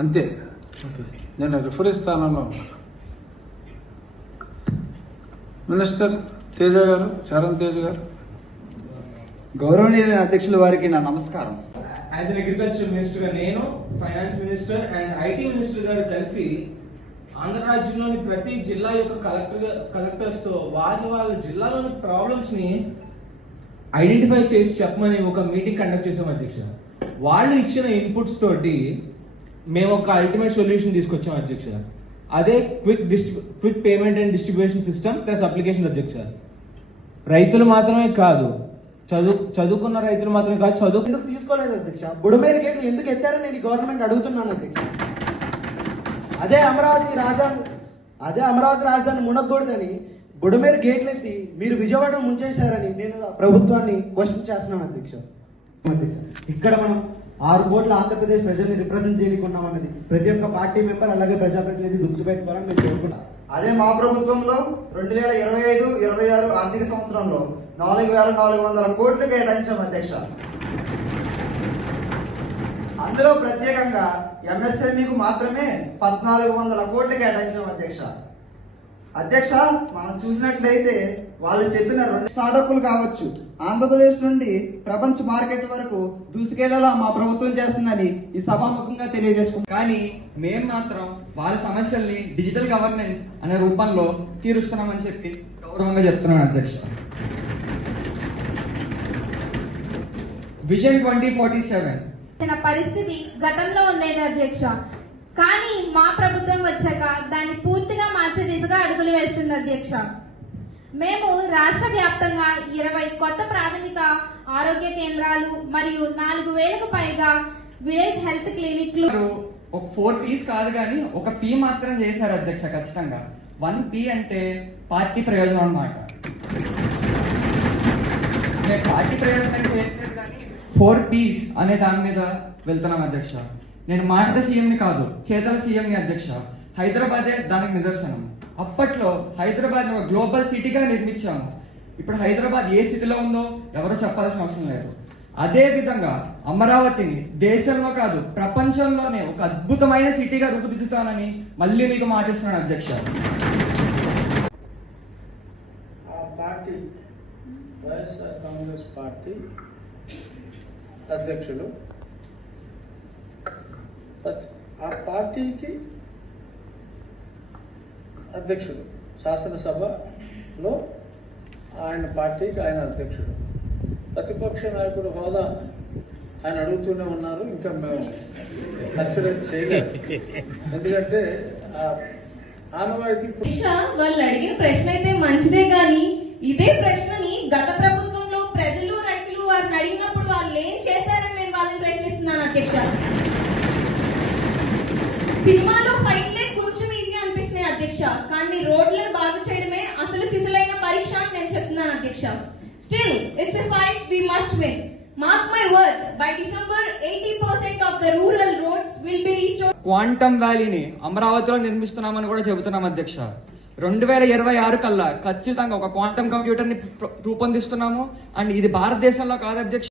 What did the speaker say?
అంతే. నేను రిఫరీ స్థానంలో ఉన్నాను. మినిస్టర్ తేజ గారు, చరణ్ తేజ్ గారు. గౌరవనీయ అధ్యక్షుల వారికి నా నమస్కారం. యాజ్ అన్ అగ్రికల్చర్ మినిస్టర్ గా నేను, finance minister and IT minister గారు కలిసి ఆంధ్ర రాజ్యంలోని ప్రతి జిల్లా యొక్క కలెక్టర్స్ తో వాళ్ళ జిల్లాలోని ప్రాబ్లమ్స్ ని ఐడెంటిఫై చేసి చెప్పమని ఒక మీటింగ్ కండక్ట్ చేసాం అధ్యక్ష. వాళ్ళు ఇచ్చిన ఇన్పుట్స్ తోటి మేము ఒక అల్టిమేట్ సొల్యూషన్ తీసుకొచ్చాం అధ్యక్ష. అదే quick payment and distribution system plus application అధ్యక్ష. రైతులు మాత్రమే కాదు, చదువుకున్న రైతులు మాత్రమే కాదు, ఎందుకు తీసుకోలేదు అధ్యక్ష? బుడమేరు గేట్లు ఎందుకు ఎత్తారని నేను గవర్నమెంట్ అడుగుతున్నాను అధ్యక్ష. అదే అమరావతి రాజధాని మునగకూడదని బుడమేరు గేట్లు ఎత్తి మీరు విజయవాడను ముంచేశారని నేను ప్రభుత్వాన్ని క్వశ్చన్ చేస్తున్నాను అధ్యక్ష. ఇక్కడ మనం 6 కోట్ల ఆంధ్రప్రదేశ్ ప్రజల్ని రిప్రజెంట్ చేయకున్నామన్నది ప్రతి ఒక్క పార్టీ మెంబర్ అలాగే ప్రజాప్రతినిధి గుర్తుపెట్టుకోవాలని నేను కోరుకుంటాను. అదే మా ప్రభుత్వంలో 2025-26 ఆర్థిక సంవత్సరంలో 4,400 కోట్లు కేటాయించాం అధ్యక్ష. అందులో ప్రత్యేకంగా ఎంఎస్ఎంఈకు మాత్రమే 1,400 కోట్లు కేటాయించాం అధ్యక్ష. మనం చూసినట్లయితే వాళ్ళు చెప్పిన 2 స్టార్టప్లు కావచ్చు, ఆంధ్రప్రదేశ్ నుండి ప్రపంచ మార్కెట్ వరకు దూసుకెళ్లేలా మా ప్రభుత్వం చేస్తుందని ఈ సభాముఖంగా తెలియజేసుకుంటాం. కానీ మేం మాత్రం వాళ్ళ సమస్యల్ని డిజిటల్ గవర్నెన్స్ అనే రూపంలో తీరుస్తున్నామని చెప్పి గౌరవంగా చెప్తున్నాను అధ్యక్ష. విజన్ 2047 పరిస్థితి గతంలో ఉండేది అధ్యక్ష. కానీ మా ప్రభుత్వం వచ్చాక దాన్ని పూర్తిగా మార్చే దిశగా అడుగులు వేస్తుంది అధ్యక్ష. మేము రాష్ట్ర వ్యాప్తంగా 20 కొత్త ప్రాథమిక ఆరోగ్య కేంద్రాలు మరియు 4,000కు పైగా విలేజ్ హెల్త్ క్లినిక్లు. ఒక 4 P's కాదు కానీ ఒక P మాత్రం చేశారు అధ్యక్ష. ఖచ్చితంగా 1 P అంటే పార్టీ ప్రయోజనం అన్నమాట. మేము పార్టీ ప్రయోజనం చేయట్లేదు కానీ 4 P's అనే దాని మీద వెళ్తున్నాం అధ్యక్ష. నేను మాటల సీఎంని కాదు, చేతల సీఎంని అధ్యక్ష. హైదరాబాదే దానికి నిదర్శనం. అప్పట్లో హైదరాబాద్ ఒక గ్లోబల్ సిటీగా నిర్మించాము. ఇప్పుడు హైదరాబాద్ ఏ స్థితిలో ఉందో ఎవరో చెప్పాల్సిన అవసరం లేదు. అదే విధంగా అమరావతిని దేశంలో కాదు ప్రపంచంలోనే ఒక అద్భుతమైన సిటీగా రూపుదిద్దుతానని మళ్ళీ మీకు మాటిస్తున్నాను అధ్యక్ష. ఆ పార్టీ వైఎస్ఆర్ కాంగ్రెస్ పార్టీ అధ్యక్షులు, ఆ పార్టీకి అధ్యక్షుడు, శాసనసభలో ఆయన పార్టీకి ఆయన అధ్యక్షుడు. ప్రతిపక్ష నాయకుడు హోదా ఆయన అడుగుతూనే ఉన్నారు. ఇంకా మేము కన్సిడర్ చేయలేదు. ఎందుకంటే ఆనవాయితీ వాళ్ళు అడిగిన ప్రశ్న అయితే మంచిదే, కానీ ఇదే ప్రశ్నని గత ప్రభుత్వంలో ప్రజలు రైతులు వారిని అడిగినప్పుడు వాళ్ళు ఏం చేశారని నేను వాళ్ళని ప్రశ్నిస్తున్నాను అధ్యక్ష. సినిమాలో ఫైట్లే కొంచెం ఈజీగా అనిపిస్తున్నాయి అధ్యక్ష, కానీ రోడ్లను బాగు చేయడమే అసలు సిసలైన పరీక్ష అని నేను చెప్తున్నాను అధ్యక్ష. Still it's a fight we must win. Mark my words, by December 80% of the rural roads will be restored. Quantum వ్యాలీని అమరావతిలో నిర్మిస్తున్నామని కూడా చెబుతున్నాం అధ్యక్ష. 2026 కల్లా ఖచ్చితంగా ఒక క్వాంటమ్ కంప్యూటర్ ని రూపొందిస్తున్నాము. అండ్ ఇది భారతదేశంలో కాదు అధ్యక్ష,